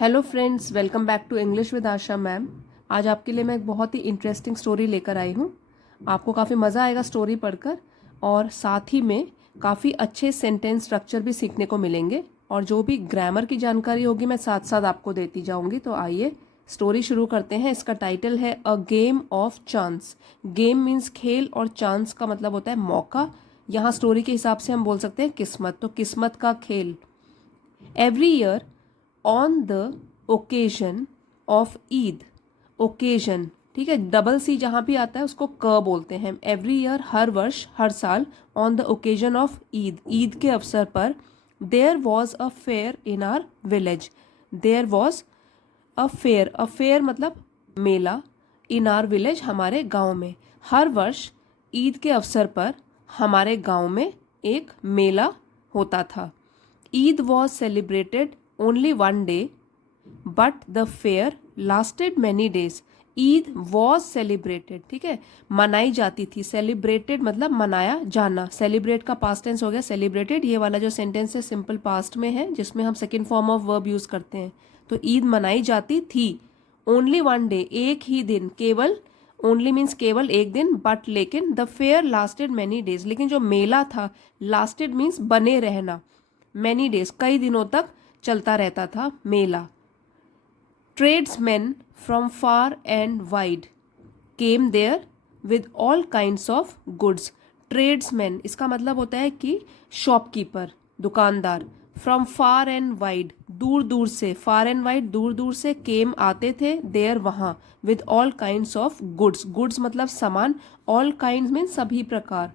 Hello friends, welcome back to English with Asha ma'am. आज आपके लिए मैं एक बहुत ही इंटरेस्टिंग स्टोरी लेकर आई हूँ। आपको काफ़ी मज़ा आएगा स्टोरी पढ़कर और साथ ही में काफ़ी अच्छे सेंटेंस स्ट्रक्चर भी सीखने को मिलेंगे और जो भी ग्रामर की जानकारी होगी मैं साथ साथ आपको देती जाऊँगी। तो आइए स्टोरी शुरू करते हैं। इसका टाइटल है a game of chance. Game means खेल और चांस का मतलब होता है मौका। यहाँ स्टोरी के हिसाब से हम बोल सकते हैं किस्मत, तो किस्मत का खेल। Every year on the occasion of Eid. Occasion, ठीक है, डबल सी जहाँ भी आता है उसको क बोलते हैं। एवरी ईयर, हर वर्ष, हर साल। On the occasion of Eid, Eid के अवसर पर। There was a fair in our village. There was a fair, a fair मतलब मेला, इन आर विलेज, हमारे गांव में। हर वर्ष ईद के अवसर पर हमारे गांव में एक मेला होता था। Eid was celebrated only one day but the fair lasted many days. Eid was celebrated, ठीक है, मनाई जाती थी। सेलिब्रेटेड मतलब मनाया जाना। सेलिब्रेट का पास्ट टेंस हो गया सेलिब्रेटेड। ये वाला जो सेंटेंस है सिंपल पास्ट में है जिसमें हम second form of verb use करते हैं। तो ईद मनाई जाती थी। ओनली वन डे, एक ही दिन, केवल। ओनली मीन्स केवल एक दिन, बट लेकिन the fair lasted many days, लेकिन जो मेला था, लास्टेड मीन्स बने रहना, मैनी डेज कई दिनों तक चलता रहता था मेला। Tradesman from far and wide came there with all kinds of goods. Tradesman, इसका मतलब होता है कि शॉपकीपर, दुकानदार। फ्रॉम फार एंड वाइड, दूर दूर से, फार एंड वाइड दूर दूर से, केम आते थे, देयर वहाँ, with all kinds of goods. Goods मतलब सामान, ऑल काइंड्स मीन सभी प्रकार।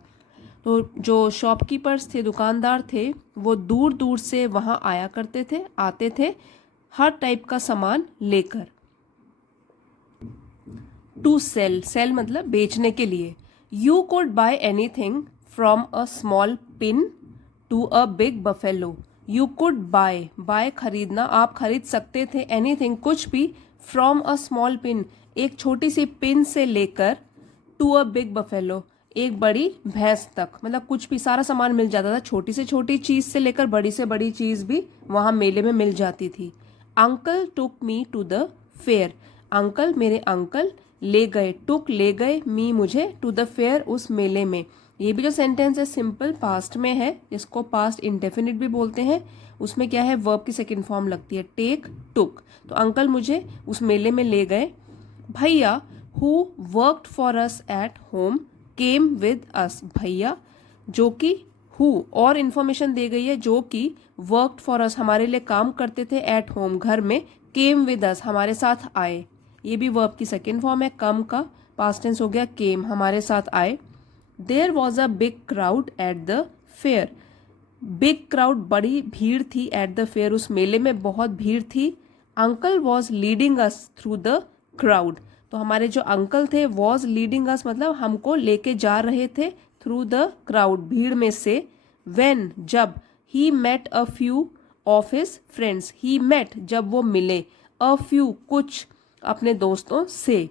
तो जो शॉपकीपर्स थे, दुकानदार थे, वो दूर दूर से वहाँ आया करते थे, आते थे हर टाइप का सामान लेकर। टू सेल, सेल मतलब बेचने के लिए। You could buy anything from a small pin to a big buffalo. You could buy, buy खरीदना, आप खरीद सकते थे, एनीथिंग कुछ भी, फ्रॉम अ स्मॉल पिन एक छोटी सी पिन से लेकर, टू अ बिग बफेलो एक बड़ी भैंस तक, मतलब कुछ भी, सारा सामान मिल जाता था। छोटी से छोटी चीज से लेकर बड़ी से बड़ी चीज भी वहां मेले में मिल जाती थी। Uncle took me to the fair. Uncle, मेरे अंकल ले गए, टुक ले गए, मी मुझे, टू द फेयर उस मेले में। ये भी जो सेंटेंस है सिंपल पास्ट में है, इसको पास्ट इंडेफिनिट भी बोलते हैं। उसमें क्या है, वर्ब की सेकेंड फॉर्म लगती है, टेक, टुक। तो अंकल मुझे उस मेले में ले गए। भैया who worked for us at home came with us. भैया जो कि हु और इन्फॉर्मेशन दे गई है, जो कि वर्कड फॉर अस हमारे लिए काम करते थे, एट होम घर में, केम विद अस हमारे साथ आए। ये भी वर्ब की सेकेंड फॉर्म है, कम का पास्ट टेंस हो गया केम, हमारे साथ आए। There was a big crowd at the fair. Big crowd, बड़ी भीड़ थी, एट द फेयर उस मेले में बहुत भीड़ थी। Uncle was leading us through the crowd. तो हमारे जो अंकल थे, वॉज लीडिंग अस मतलब हमको लेके जा रहे थे, थ्रू द क्राउड भीड़ में से। वेन जब, he met a few of his friends. He met जब वो मिले, अ फ्यू कुछ, अपने दोस्तों से।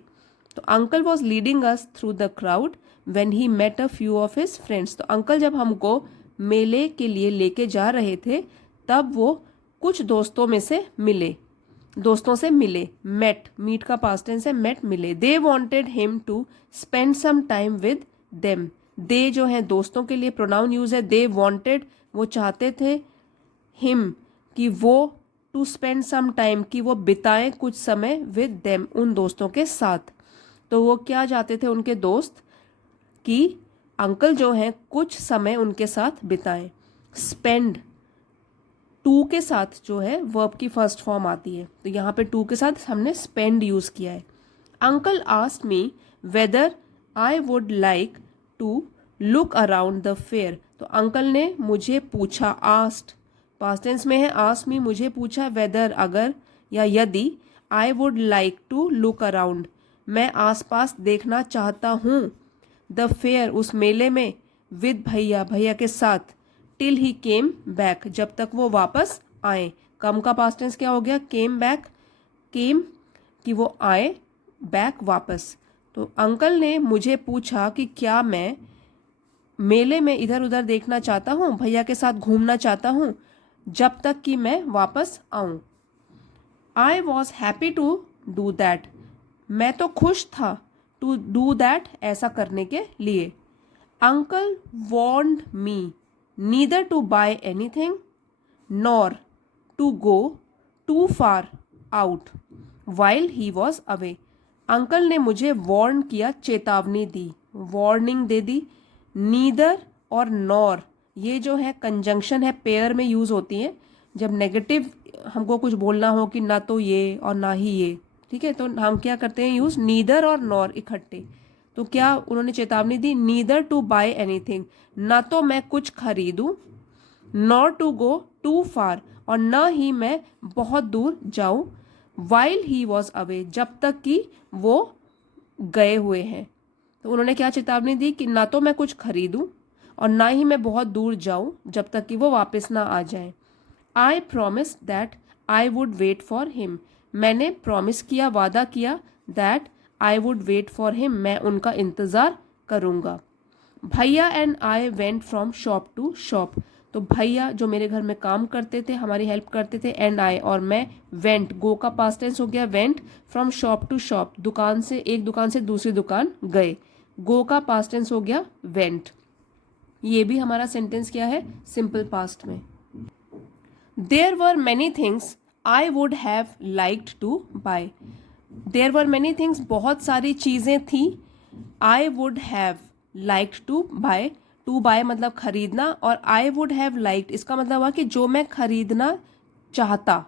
तो uncle was leading us through the crowd when he met a few of his friends. तो अंकल जब हमको मेले के लिए लेके जा रहे थे तब वो कुछ दोस्तों में से मिले, दोस्तों से मिले। मेट, मीट का पास्ट टेंस है, मेट मिले। They wanted him to spend some time with them. They जो है दोस्तों के लिए प्रोनाउन यूज है, दे वॉन्टेड वो चाहते थे, हिम कि वो, टू स्पेंड सम टाइम कि वो बिताएं कुछ समय, विद देम उन दोस्तों के साथ। तो वो क्या चाहते थे उनके दोस्त, कि अंकल जो हैं कुछ समय उनके साथ बिताएं। स्पेंड टू के साथ जो है वर्ब की फर्स्ट फॉर्म आती है, तो यहाँ पे टू के साथ हमने स्पेंड यूज किया है। Uncle asked me whether I would like to look around the fair. तो अंकल ने मुझे पूछा, आस्क्ड पास्ट टेंस में है, आस्क्ड मी मुझे पूछा, वेदर अगर या यदि, I would like to look around मैं आसपास देखना चाहता हूँ, द फेयर उस मेले में, विद भैया भैया के साथ, टिल ही केम बैक जब तक वो वापस आए। कम का पास्ट टेंस क्या हो गया, केम बैक, केम कि वो आए, बैक वापस। तो अंकल ने मुझे पूछा कि क्या मैं मेले में इधर उधर देखना चाहता हूँ, भैया के साथ घूमना चाहता हूँ, जब तक कि मैं वापस आऊँ। I was happy to do that, मैं तो खुश था, टू डू दैट, ऐसा करने के लिए। Uncle warned me neither to buy anything nor to go too far out while he was away. Uncle ने मुझे वार्न किया, चेतावनी दी, वार्निंग दे दी। नीदर और नॉर ये जो है कंजंक्शन है, पेयर में यूज़ होती हैं जब नेगेटिव हमको कुछ बोलना हो कि ना तो ये और ना ही ये, ठीक है, तो हम क्या करते हैं यूज़ नीदर और नॉर इकट्ठे। तो क्या उन्होंने चेतावनी दी, नीदर टू बाय एनीथिंग, ना तो मैं कुछ खरीदूं, नॉर टू गो टू फार, और न ही मैं बहुत दूर जाऊं, वाइल ही वॉज अवे, जब तक कि वो गए हुए हैं। तो उन्होंने क्या चेतावनी दी कि ना तो मैं कुछ खरीदूं और ना ही मैं बहुत दूर जाऊं जब तक कि वो वापस ना आ जाए। I promise that I would wait for him, मैंने प्रॉमिस किया, वादा किया, that I would wait for him, मैं उनका इंतज़ार करूँगा। भैया and I went from shop to shop, तो भैया जो मेरे घर में काम करते थे, हमारी हेल्प करते थे, एंड आई और मैं, वेंट, गो का पास्ट टेंस हो गया went, from shop to shop, दुकान से, एक दुकान से दूसरी दुकान गए, गो का पास्ट टेंस हो गया वेंट। ये भी हमारा सेंटेंस क्या है, सिंपल पास्ट में। There were many things I would have liked to buy, there were many things, बहुत सारी चीज़ें थी, I would have liked to buy मतलब खरीदना, और आई वुड हैव लाइक्ड इसका मतलब हुआ कि जो मैं खरीदना चाहता,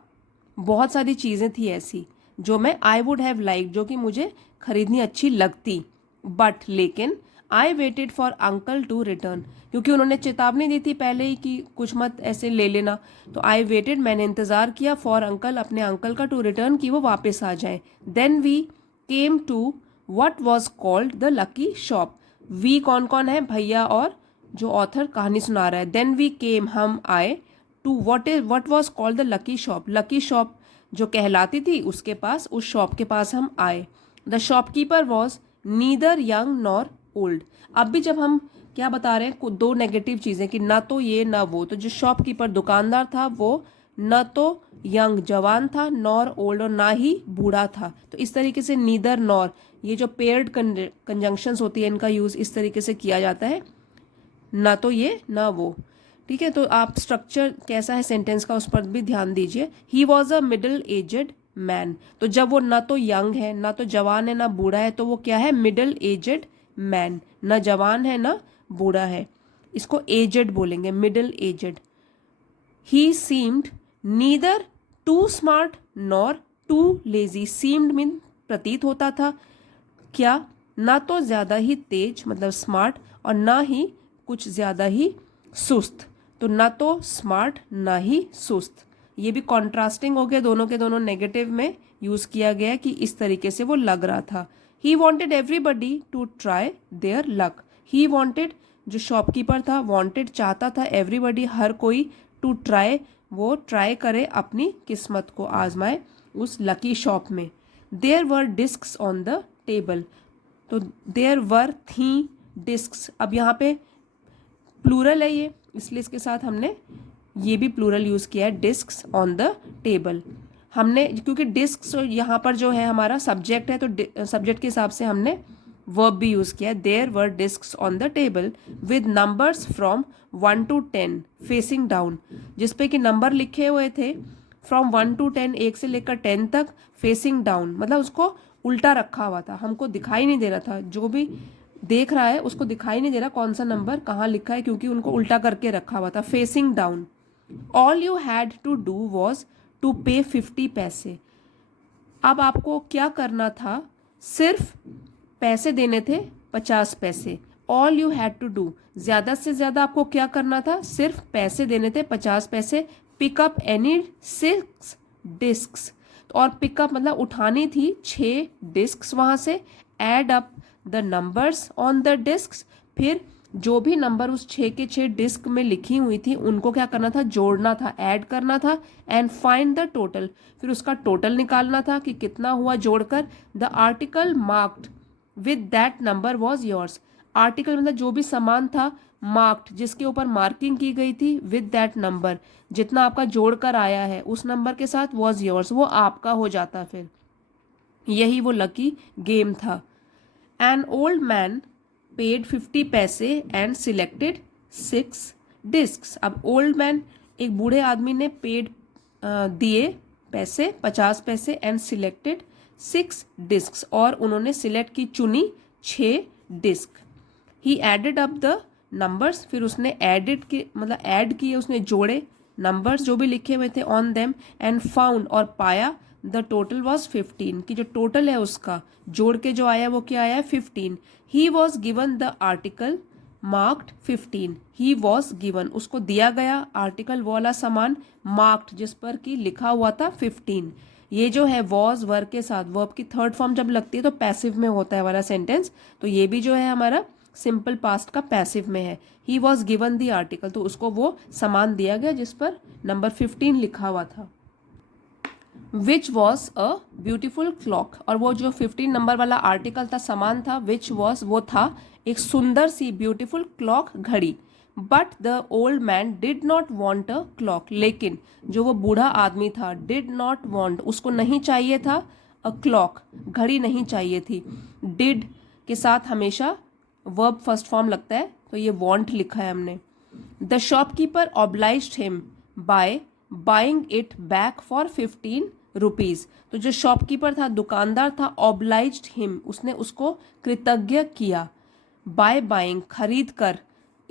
बहुत सारी चीज़ें थी ऐसी जो मैं, आई वुड हैव लाइक्ड जो कि मुझे खरीदनी अच्छी लगती, बट लेकिन, I waited for uncle to return, क्योंकि उन्होंने चेतावनी दी थी पहले ही कि कुछ मत ऐसे ले लेना, तो आई वेटेड, मैंने इंतज़ार किया, फॉर अंकल, अपने अंकल का, टू रिटर्न, कि वो वापस आ जाए। Then we came to what was called the lucky shop, we कौन कौन है, भैया और जो ऑथर कहानी सुना रहा है। देन वी केम, हम आए, to what was called the lucky shop, lucky shop जो कहलाती थी उसके पास, उस शॉप के पास हम आए। The shopkeeper was neither young nor old, अब भी जब हम क्या बता रहे हैं, दो नेगेटिव चीज़ें कि ना तो ये ना वो, तो जो शॉपकीपर दुकानदार था वो न तो यंग जवान था, नॉर ओल्ड और ना ही बूढ़ा था। तो इस तरीके से नीदर नॉर, ये जो पेयर्ड कंजंक्शंस होती है इनका यूज़ इस तरीके से किया जाता है, ना तो ये ना वो, ठीक है। तो आप स्ट्रक्चर कैसा है सेंटेंस का उस पर भी ध्यान दीजिए। He was a middle aged man, तो जब वो ना तो यंग है, ना तो जवान है, ना बूढ़ा है, तो वो क्या है, मिडिल एजेड मैन, ना जवान है ना बूढ़ा है, इसको एजेड बोलेंगे, middle aged. He seemed neither too smart nor too lazy, seemed mean प्रतीत होता था, क्या, ना तो ज़्यादा ही तेज मतलब स्मार्ट, और ना ही कुछ ज़्यादा ही सुस्त, तो ना तो स्मार्ट ना ही सुस्त। ये भी कॉन्ट्रास्टिंग हो गया, दोनों के दोनों नेगेटिव में यूज़ किया गया कि इस तरीके से वो लग रहा था। He wanted everybody to try their luck, he wanted जो शॉपकीपर था, वॉन्टेड चाहता था, एवरीबडी हर कोई, टू ट्राई वो ट्राई करे, अपनी किस्मत को आजमाए उस लकी शॉप में। There were discs on the table, तो देयर वर थी डिस्क्स, अब यहाँ पे प्लूरल है ये, इसलिए इसके साथ हमने ये भी प्लूरल यूज़ किया है, डिस्क्स ऑन द टेबल। हमने क्योंकि डिस्क्स यहाँ पर जो है हमारा सब्जेक्ट है, तो सब्जेक्ट के हिसाब से हमने वर्ब भी यूज़ किया है। There were discs on the table with numbers from 1 to 10 facing down, जिसपे कि नंबर लिखे हुए थे फ्रॉम 1 to 10, 1 से लेकर 10 तक, फेसिंग डाउन मतलब उसको उल्टा रखा हुआ था, हमको दिखाई नहीं दे रहा था, जो भी देख रहा है उसको दिखाई नहीं दे रहा कौन सा नंबर कहाँ लिखा है, क्योंकि उनको उल्टा करके रखा हुआ था, facing down. All you had to do was to pay 50 पैसे, अब आपको क्या करना था, सिर्फ पैसे देने थे 50 पैसे। All you had to do, ज़्यादा से ज़्यादा आपको क्या करना था, सिर्फ पैसे देने थे 50 पैसे। पिकअप एनी 6 डिस्क्स, और पिकअप मतलब उठानी थी 6 डिस्क्स वहाँ से। Add up the numbers on the discs, फिर जो भी नंबर उस 6 के 6 डिस्क में लिखी हुई थी उनको क्या करना था, जोड़ना था, ऐड करना था। एंड फाइंड द टोटल, फिर उसका टोटल निकालना था कि कितना हुआ जोड़कर। The article marked with that number was yours, article मतलब जो भी सामान था मार्क्ड जिसके ऊपर मार्किंग की गई थी विद दैट नंबर, जितना आपका जोड़कर आया है उस नंबर के साथ, वॉज योर्स, वो आपका हो जाता। फिर यही वो लकी गेम था। एन ओल्ड मैन पेड 50 पैसे एंड सिलेक्टेड 6 डिस्क्स। अब ओल्ड मैन, एक बूढ़े आदमी ने पेड दिए पैसे 50 पैसे एंड सिलेक्टेड 6 डिस्क्स, और उन्होंने सिलेक्ट की, चुनी 6 disc. He added up the numbers, फिर उसने एडिड के मतलब ऐड किए, उसने जोड़े नंबर्स जो भी लिखे हुए थे ऑन देम, एंड फाउंड, और पाया द टोटल वॉज 15, कि जो टोटल है उसका जोड़ के जो आया वो क्या आया है 15। He was given the article marked 15, he was given, उसको दिया गया आर्टिकल वाला सामान मार्क्ड जिस पर कि लिखा हुआ था 15। ये जो है वॉज वर्ब के साथ, वर्ब की थर्ड फॉर्म जब लगती है तो पैसिव में होता है वाला सेंटेंस, तो ये भी जो है हमारा सिंपल पास्ट का पैसिव में है। He was given the article, तो उसको वो सामान दिया गया जिस पर नंबर 15 लिखा हुआ था। Which was a beautiful clock, और वो जो 15 नंबर वाला आर्टिकल था, सामान था, विच वॉज, वो था एक सुंदर सी ब्यूटिफुल क्लॉक, घड़ी। But the old man did not want a clock, लेकिन जो वो बूढ़ा आदमी था, डिड नॉट वॉन्ट, उसको नहीं चाहिए था, अ क्लॉक, घड़ी नहीं चाहिए थी। डिड के साथ हमेशा वर्ब फर्स्ट फॉर्म लगता है, तो ये वॉन्ट लिखा है हमने। The shopkeeper obliged him by buying it back for 15 rupees, तो जो शॉपकीपर था, दुकानदार था, ऑब्लाइज्ड हिम, उसने उसको कृतज्ञ किया, बाय बाइंग, खरीद कर,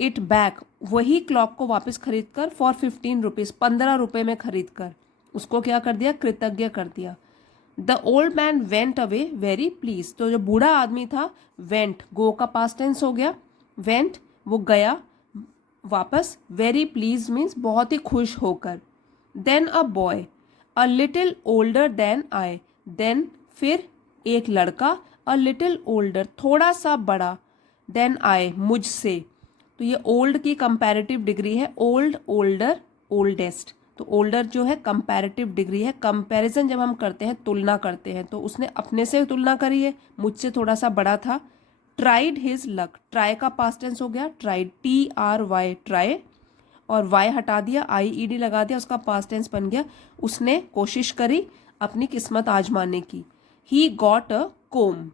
इट बैक, वही क्लॉक को वापस खरीद कर, फॉर 15 रुपीज़, 15 रुपये में खरीद कर उसको क्या कर दिया, कृतज्ञ कर दिया। The old man went away very please, तो जो बूढ़ा आदमी था, वेंट, गो का पास्ट टेंस हो गया, वेंट, वो गया वापस, वेरी प्लीज मीन्स बहुत ही खुश होकर। Then a boy a little older than I, then फिर एक लड़का, अ लिटिल ओल्डर थोड़ा सा बड़ा, देन आई मुझसे, तो ये ओल्ड की कंपैरेटिव डिग्री है, ओल्ड, ओल्डर, ओल्डेस्ट, तो ओल्डर जो है कंपैरेटिव डिग्री है, कंपैरिजन जब हम करते हैं, तुलना करते हैं, तो उसने अपने से तुलना करी है, मुझसे थोड़ा सा बड़ा था। ट्राइड हिज लक, ट्राई का पास्ट टेंस हो गया, ट्राइड, TRY, ट्राई, और वाई हटा दिया, IED लगा दिया, उसका पास्ट टेंस बन गया, उसने कोशिश करी अपनी किस्मत आजमाने की। ही गॉट अ कोम,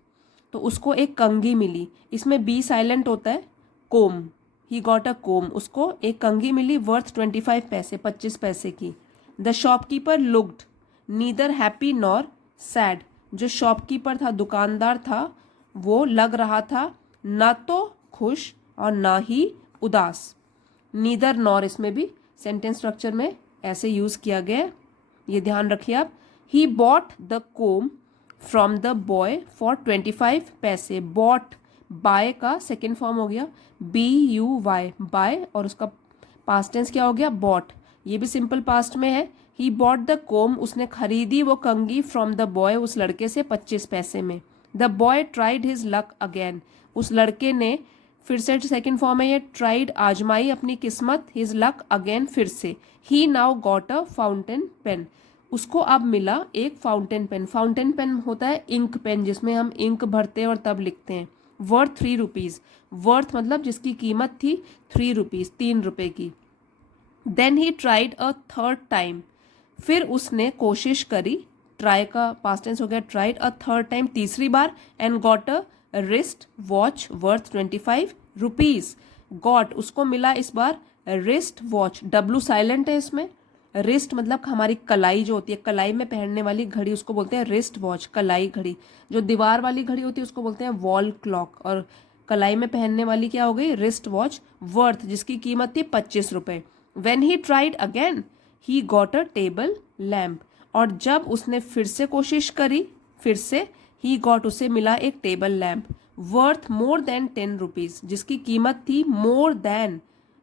तो उसको एक कंघी मिली, इसमें बी साइलेंट होता है, कोम, ही गॉट अ कोम, उसको एक कंघी मिली, वर्थ 25 पैसे, 25 पैसे की। The shopkeeper looked neither happy nor sad, जो शॉपकीपर था, दुकानदार था, वो लग रहा था ना तो खुश और ना ही उदास। नीदर नॉर इसमें भी सेंटेंस स्ट्रक्चर में ऐसे यूज किया गया है, ये ध्यान रखिए आप। He bought the comb from the boy for 25 पैसे, बॉट, बाय का सेकेंड फॉर्म हो गया, BUY, बाय, और उसका पास्ट टेंस क्या हो गया, बॉट, ये भी सिंपल पास्ट में है। ही बॉट द कोम, उसने खरीदी वो कंघी, फ्रॉम द बॉय, उस लड़के से 25 पैसे में। The boy tried his luck again, उस लड़के ने फिर से, सेकेंड फॉर्म है ये, ट्राइड, आजमाई अपनी किस्मत, हिज लक अगेन, फिर से। He now got a fountain pen, उसको अब मिला एक फाउंटेन पेन, फाउंटेन पेन होता है इंक पेन जिसमें हम इंक भरते हैं और तब लिखते हैं। वर्थ 3 रुपीज़, वर्थ मतलब जिसकी कीमत थी 3 रुपीज़, 3 रुपये की। Then he tried a third time, फिर उसने कोशिश करी, ट्राई का पास्ट टेंस हो गया, ट्राइड अ थर्ड टाइम, तीसरी बार, and got a wrist watch worth 25 rupees, got, उसको मिला इस बार रिस्ट वॉच, W साइलेंट है इसमें, रिस्ट मतलब हमारी कलाई जो होती है, कलाई में पहनने वाली घड़ी, उसको बोलते हैं रिस्ट वॉच, कलाई घड़ी। जो दीवार वाली घड़ी होती है उसको बोलते हैं वॉल क्लॉक, और कलाई में पहनने वाली क्या हो गई, रिस्ट वॉच, वर्थ, जिसकी कीमत थी 25 रुपये। When he tried again he got a table lamp, और जब उसने फिर से कोशिश करी, फिर से, ही गॉट, उसे मिला एक table lamp, worth more than 10 rupees, जिसकी कीमत थी मोर देन,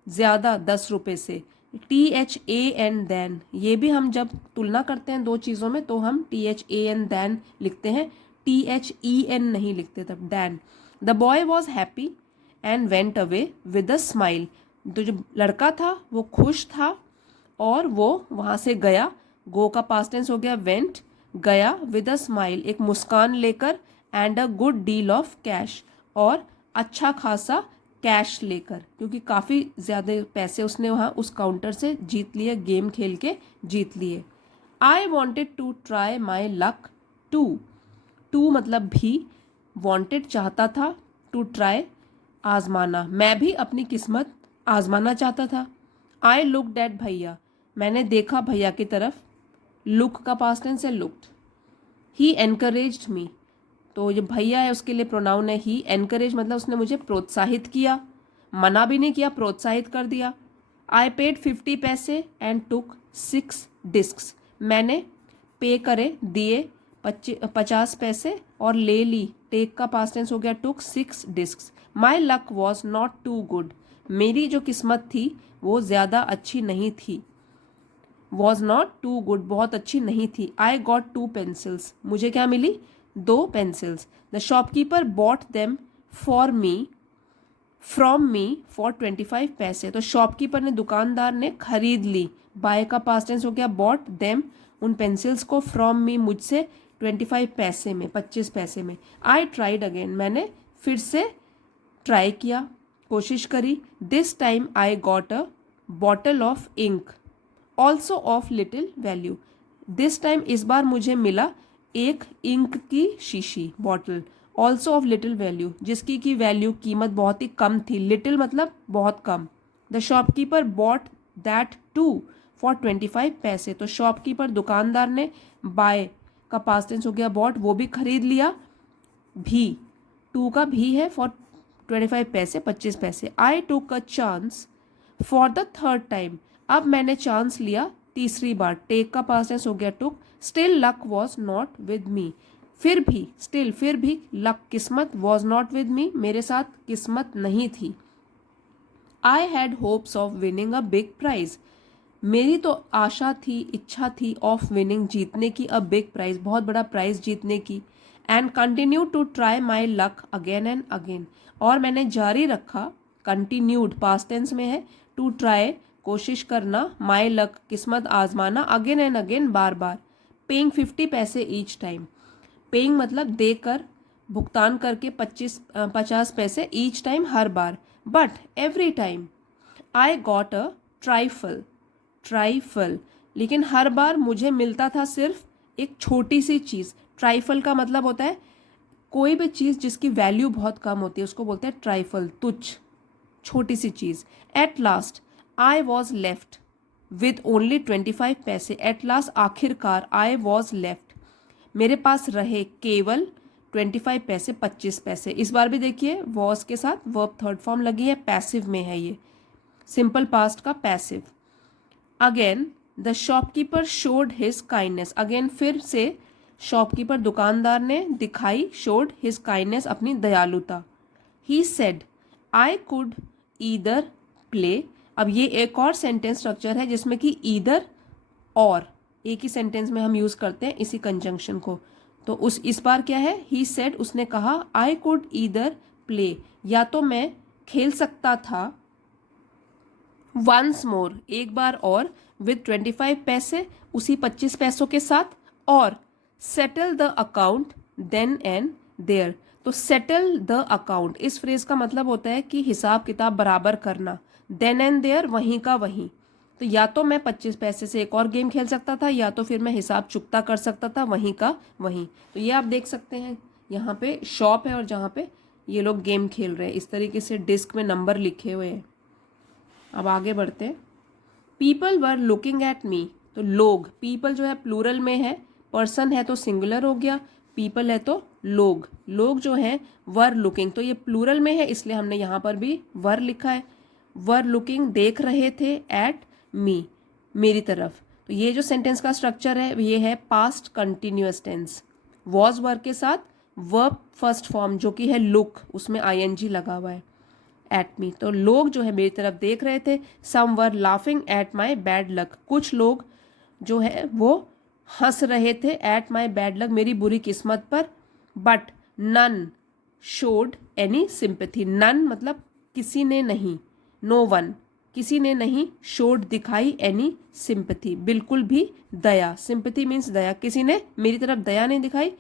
ज़्यादा, 10 रुपये से। THAN दैन, ये भी हम जब तुलना करते हैं दो चीज़ों में तो हम THAN दैन लिखते हैं, THEN नहीं लिखते तब, then. The boy was happy and went away with a smile, तो जो लड़का था वो खुश था और वो वहाँ से गया, गो का पास्ट टेंस हो गया, वेंट, गया, विद अ स्माइल, एक मुस्कान लेकर, and a good deal of cash, और अच्छा खासा कैश लेकर, क्योंकि काफ़ी ज़्यादा पैसे उसने वहाँ उस काउंटर से जीत लिए, गेम खेल के जीत लिए। I wanted to try my luck too, too मतलब भी, वॉन्टेड चाहता था, टू ट्राई आजमाना, मैं भी अपनी किस्मत आजमाना चाहता था। आई लुक्ड एट भैया, मैंने देखा भैया की तरफ, लुक का पास्ट टेंस है लुक्ड। ही एनकरेज्ड मी, तो जो भैया है उसके लिए प्रोनाउन है ही। एनकरेज मतलब उसने मुझे प्रोत्साहित किया, मना भी नहीं किया, प्रोत्साहित कर दिया। आई पेड 50 पैसे एंड टुक 6 डिस्क्स, मैंने पे करे दिए 50 पैसे और ले ली, टेक का पास्ट टेंस हो गया took 6 discs. My luck was not too good, मेरी जो किस्मत थी वो ज़्यादा अच्छी नहीं थी। वॉज नॉट टू गुड बहुत अच्छी नहीं थी। आई गॉट 2 पेंसिल्स, मुझे क्या मिली, 2 pencils. The shopkeeper bot them for me from me for 25 पैसे, तो शॉपकीपर ने, दुकानदार ने खरीद ली, बाय का पास्ट टेंस हो गया बॉट देम, उन पेंसिल्स को, फ्रॉम मी मुझसे, 25 पैसे में, 25 पैसे में। आई ट्राइड अगेन, मैंने फिर से ट्राई किया, कोशिश करी। This time I got a bottle of ink also of little value, this time इस बार मुझे मिला एक इंक की शीशी, bottle, also of little value जिसकी की वैल्यू कीमत बहुत ही कम थी, लिटिल मतलब बहुत कम। The shopkeeper bought that too for 25 पैसे, तो शॉपकीपर दुकानदार ने बाय का पास्ट टेंस हो गया बॉट, वो भी खरीद लिया, भी, टू का भी है, फॉर 25 पैसे 25 पैसे। I took a chance for the third time, अब मैंने चांस लिया तीसरी बार, टेक का पास्ट टेंस हो गया took. Still luck was not with me, फिर भी, स्टिल फिर भी, लक किस्मत, वॉज नॉट विद मी मेरे साथ किस्मत नहीं थी। I had hopes of winning a big prize, मेरी तो आशा थी, इच्छा थी, ऑफ विनिंग जीतने की, अ बिग प्राइज बहुत बड़ा प्राइज जीतने की। And continue to try my luck again and again, और मैंने जारी रखा, कंटिन्यूड पास्ट टेंस में है, टू ट्राई कोशिश करना, माई लक किस्मत आजमाना, अगेन एंड अगेन बार बार। पेइंग 50 पैसे ईच टाइम, पेइंग मतलब देकर, भुगतान करके 50 पैसे, each time her bar, but every time I got a trifle, trifle लेकिन हर बार मुझे मिलता था सिर्फ एक छोटी सी चीज़। ट्राइफल का मतलब होता है कोई भी चीज़ जिसकी वैल्यू बहुत कम होती है उसको बोलते हैं ट्राइफल, तुच्छ, छोटी सी चीज़। At last I was left with only 25 पैसे, एट लास्ट आखिरकार, आई वॉज लेफ्ट मेरे पास रहे केवल 25 पैसे, 25 पैसे। इस बार भी देखिए वॉज के साथ वर्ब थर्ड फॉर्म लगी है, पैसिव में है ये, सिंपल पास्ट का passive. Again the shopkeeper showed his kindness, again फिर से शॉपकीपर दुकानदार ने दिखाई, शोड हिज काइंडनेस अपनी दयालुता। He said I could either play, अब ये एक और सेंटेंस स्ट्रक्चर है जिसमें कि ईदर और एक ही सेंटेंस में हम यूज करते हैं इसी कंजंक्शन को। तो इस बार क्या है, ही सेड उसने कहा, आई कुड ईदर प्ले या तो मैं खेल सकता था, वंस मोर एक बार और, विद 25 पैसे उसी 25 पैसों के साथ, और settle the account then and there. तो सेटल द अकाउंट इस फ्रेज का मतलब होता है कि हिसाब किताब बराबर करना, देन एंड देयर वहीं का वहीं। तो या तो मैं 25 पैसे से एक और गेम खेल सकता था या तो फिर मैं हिसाब चुकता कर सकता था वहीं का वहीं। तो ये आप देख सकते हैं यहाँ पे शॉप है और जहाँ पे ये लोग गेम खेल रहे हैं, इस तरीके से डिस्क में नंबर लिखे हुए हैं। अब आगे बढ़ते हैं। People were looking at me, तो लोग, पीपल जो है प्लूरल में है, पर्सन है तो सिंगुलर हो गया, पीपल है तो लोग, लोग जो है वर लुकिंग, तो ये प्लूरल में है इसलिए हमने यहाँ पर भी वर लिखा है। वर लुकिंग देख रहे थे, एट मी मेरी तरफ। तो ये जो सेंटेंस का स्ट्रक्चर है ये है past continuous tense, was verb के साथ वर्ब फर्स्ट फॉर्म जो कि है लुक, उसमें आईएनजी लगा हुआ है, एट मी। तो लोग जो है मेरी तरफ देख रहे थे। Some were laughing at my bad luck, कुछ लोग जो है वो हंस रहे थे, एट माई बैड लक मेरी बुरी किस्मत पर। But none showed any sympathy, none मतलब किसी ने नहीं, नो वन किसी ने नहीं, शोड दिखाई, एनी सिंपैथी बिल्कुल भी दया, सिंपैथी मीन्स दया, किसी ने मेरी तरफ दया नहीं दिखाई,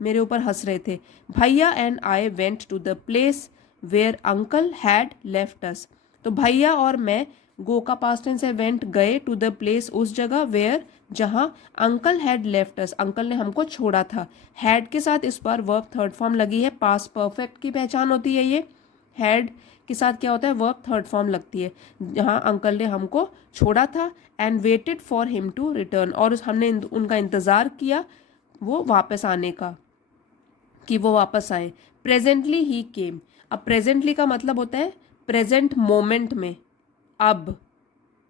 मेरे ऊपर हंस रहे थे। भैया and I went to the place where uncle had left us. तो भैया और मैं, गो का पास्ट टेंस है, वेंट गए, टू द प्लेस उस जगह, वेयर जहाँ uncle had left us uncle ने हमको छोड़ा था। हैड के साथ इस बार वर्ब थर्ड फॉर्म लगी है, पास्ट परफेक्ट की पहचान होती है ये। हैड के साथ क्या होता है, वर्ब थर्ड फॉर्म लगती है, जहाँ अंकल ने हमको छोड़ा था। And waited for him to return, और हमने उनका इंतज़ार किया वो वापस आने का, कि वो वापस आए। प्रेजेंटली ही केम, अब प्रेजेंटली का मतलब होता है प्रेजेंट मोमेंट में, अब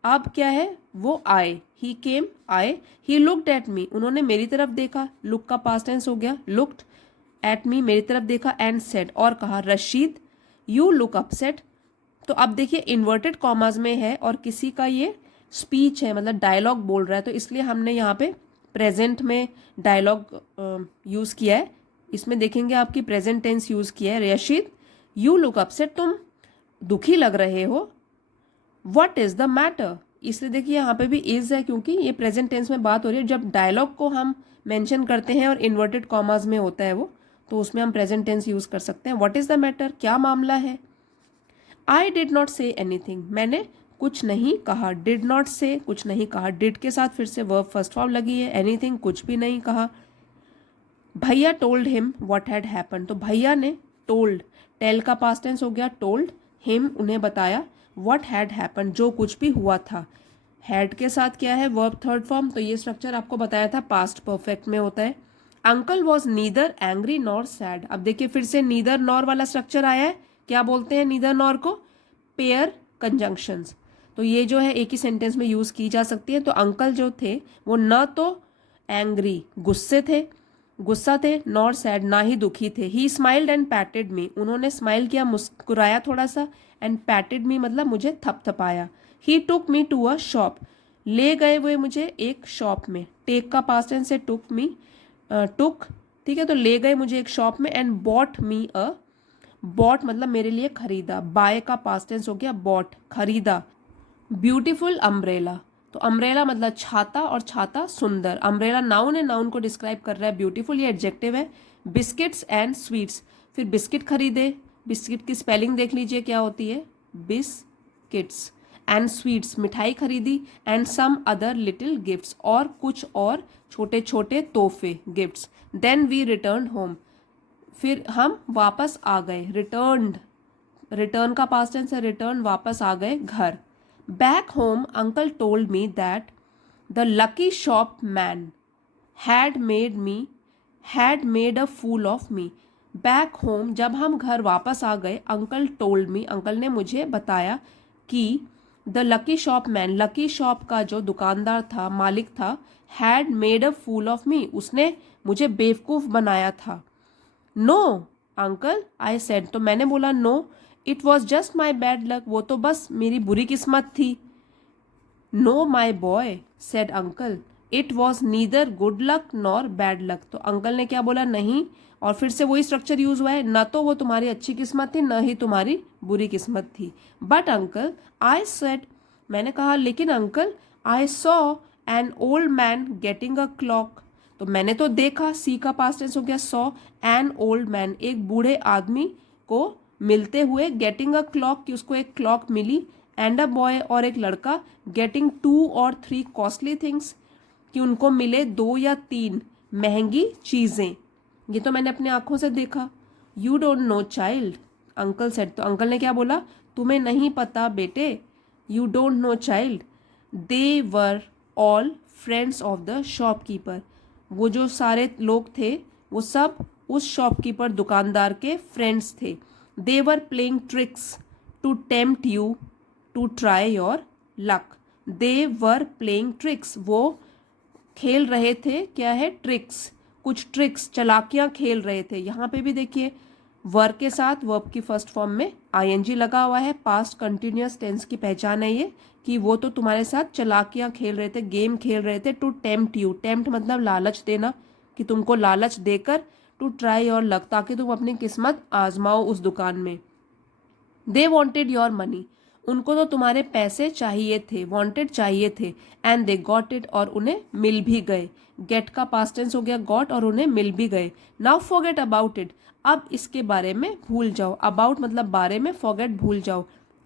क्या है, वो आए। ही केम, आए। ही लुक्ड एट मी, उन्होंने मेरी तरफ देखा, लुक का पास्ट टेंस हो गया, लुक्ड एट मी, मेरी तरफ देखा, एंड सेड, और कहा, रशीद यू लुक अपसेट। तो अब देखिए इन्वर्टेड कॉमाज में है और किसी का ये स्पीच है, मतलब डायलॉग बोल रहा है, तो इसलिए हमने यहाँ पे प्रेजेंट में डायलॉग यूज़ किया है। इसमें देखेंगे आपकी प्रेजेंट टेंस यूज़ किया है, रशीद यू लुक अपसेट, तुम दुखी लग रहे हो। व्हाट इज़ द मैटर, इसलिए देखिए यहाँ पे भी इज़ है, क्योंकि ये प्रेजेंट टेंस में बात हो रही है। जब डायलॉग को हम मेंशन करते हैं और इन्वर्टेड कॉमाज में होता है वो, तो उसमें हम प्रेजेंट टेंस यूज़ कर सकते हैं। व्हाट इज़ द मैटर, क्या मामला है। I did not say anything, मैंने कुछ नहीं कहा। डिड नॉट से, कुछ नहीं कहा। डिड के साथ फिर से वर्ब फर्स्ट फॉर्म लगी है। एनीथिंग, कुछ भी नहीं कहा। भैया told him what had happen, तो भैया ने टोल्ड, टेल का पास्ट टेंस हो गया, टोल्ड हिम, उन्हें बताया, व्हाट हैड हैपन, जो कुछ भी हुआ था। हैड के साथ क्या है, वर्ब थर्ड फॉर्म, तो ये स्ट्रक्चर आपको बताया था पास्ट परफेक्ट में होता है। Uncle was neither angry nor sad, अब देखिए फिर से नीदर नॉर वाला स्ट्रक्चर आया है। क्या बोलते हैं नीदर नॉर को, पेयर कंजंक्शंस, तो ये जो है एक ही सेंटेंस में यूज़ की जा सकती है। तो अंकल जो थे वो न तो एंग्री गुस्सा थे, नॉर सैड, ना ही दुखी थे। ही स्माइल्ड एंड पैटेड मी, उन्होंने स्माइल किया, मुस्कुराया थोड़ा सा, एंड पैटेड मी मतलब मुझे थपथपाया। ही टुक मी टू अ शॉप, ले गए वो मुझे एक शॉप में। टेक का पास्ट टेंस है टुक मी, टुक, ठीक है, तो ले गए मुझे एक शॉप में। And bought me a, bought मतलब मेरे लिए खरीदा, बाय का पास्ट टेंस हो गया बॉट, खरीदा। ब्यूटीफुल अम्ब्रेला, तो अम्ब्रेला मतलब छाता, और छाता सुंदर। अम्ब्रेला नाउन है, नाउन को डिस्क्राइब कर रहा है। ब्यूटीफुल ये एडजेक्टिव है। बिस्किट्स एंड स्वीट्स, फिर बिस्किट खरीदे, बिस्किट की स्पेलिंग देख लीजिए क्या होती है, बिस्किट्स, एंड स्वीट्स मिठाई खरीदी, and some other little gifts, और कुछ और छोटे छोटे तोहफे, gifts. Then we return home, फिर हम वापस आ गए। रिटर्न्ड, रिटर्न का पास्ट टेंस है, रिटर्न, वापस आ गए घर। Back home uncle told me that the lucky shop man had made me had made a fool of me. Back home, जब हम घर वापस आ गए, अंकल टोल्ड मी, अंकल ने मुझे बताया कि the lucky shop man, lucky shop का जो दुकानदार था, मालिक था, had made a fool of me, उसने मुझे बेवकूफ़ बनाया था। नो अंकल आई सेड, तो मैंने बोला no, it was just my bad luck, वो तो बस मेरी बुरी किस्मत थी। No my boy said uncle, it was neither good luck nor bad luck, तो अंकल ने क्या बोला, नहीं, और फिर से वही स्ट्रक्चर यूज हुआ है, न तो वो तुम्हारी अच्छी किस्मत थी, न ही तुम्हारी बुरी किस्मत थी। बट अंकल आई सेड, मैंने कहा लेकिन uncle, I saw an old man getting a clock, तो मैंने तो देखा, सी का पास्ट टेंस हो गया सॉ, एन ओल्ड मैन, एक बूढ़े आदमी को मिलते हुए, गेटिंग अ क्लॉक कि उसको एक क्लॉक मिली, एंड अ बॉय और एक लड़का, गेटिंग 2 और 3 कॉस्टली थिंग्स कि उनको मिले 2 या 3 महंगी चीज़ें। ये तो मैंने अपनी आंखों से देखा। You don't know child uncle said, तो अंकल ने क्या बोला, तुम्हें नहीं पता बेटे, you don't know child, they were all friends of the shopkeeper, वो जो सारे लोग थे वो सब उस शॉपकीपर दुकानदार के फ्रेंड्स थे। They were playing tricks to tempt you to try your luck, they were playing tricks, वो खेल रहे थे, क्या है, ट्रिक्स, कुछ ट्रिक्स, चालाकियाँ खेल रहे थे। यहाँ पे भी देखिए वर्ब के साथ वर्ब की फर्स्ट फॉर्म में आईएनजी लगा हुआ है, पास्ट कंटिन्यूअस टेंस की पहचान है ये, कि वो तो तुम्हारे साथ चालाकियाँ खेल रहे थे, गेम खेल रहे थे। टू टेम्प्ट यू, टेम्प्ट मतलब लालच देना, कि तुमको लालच देकर, टू ट्राई योर लक, ताकि तुम अपनी किस्मत आजमाओ उस दुकान में। दे वॉन्टेड योर मनी, उनको तो तुम्हारे पैसे चाहिए थे, वांटेड चाहिए थे, एंड दे गॉट इट, और उन्हें मिल भी गए। गेट का पास्ट टेंस हो गया गॉट, और उन्हें मिल भी गए। नाउ फॉरगेट अबाउट इट, अब इसके बारे में भूल जाओ। अबाउट मतलब बारे में, फॉरगेट भूल जाओ।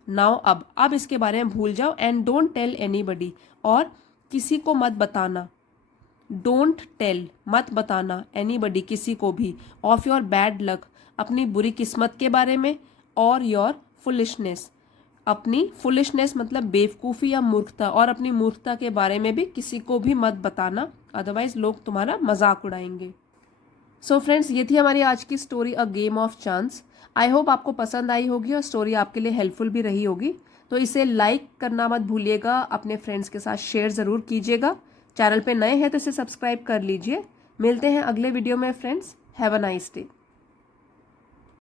नाउ अब इसके बारे में भूल जाओ। एंड डोंट टेल एनीबडी, और किसी को मत बताना। डोंट टेल मत बताना, एनीबडी किसी को भी, ऑफ योर बैड लक अपनी बुरी किस्मत के बारे में, और योर फुलिशनेस अपनी फुलिशनेस मतलब बेवकूफ़ी या मूर्खता, और अपनी मूर्खता के बारे में भी किसी को भी मत बताना, अदरवाइज लोग तुम्हारा मजाक उड़ाएंगे। सो फ्रेंड्स, ये थी हमारी आज की story a game of chance. I hope आपको पसंद आई होगी और स्टोरी आपके लिए हेल्पफुल भी रही होगी। तो इसे लाइक करना मत भूलिएगा, अपने फ्रेंड्स के साथ शेयर ज़रूर कीजिएगा। चैनल पे नए हैं तो इसे सब्सक्राइब कर लीजिए। मिलते हैं अगले वीडियो में friends. Have a nice day.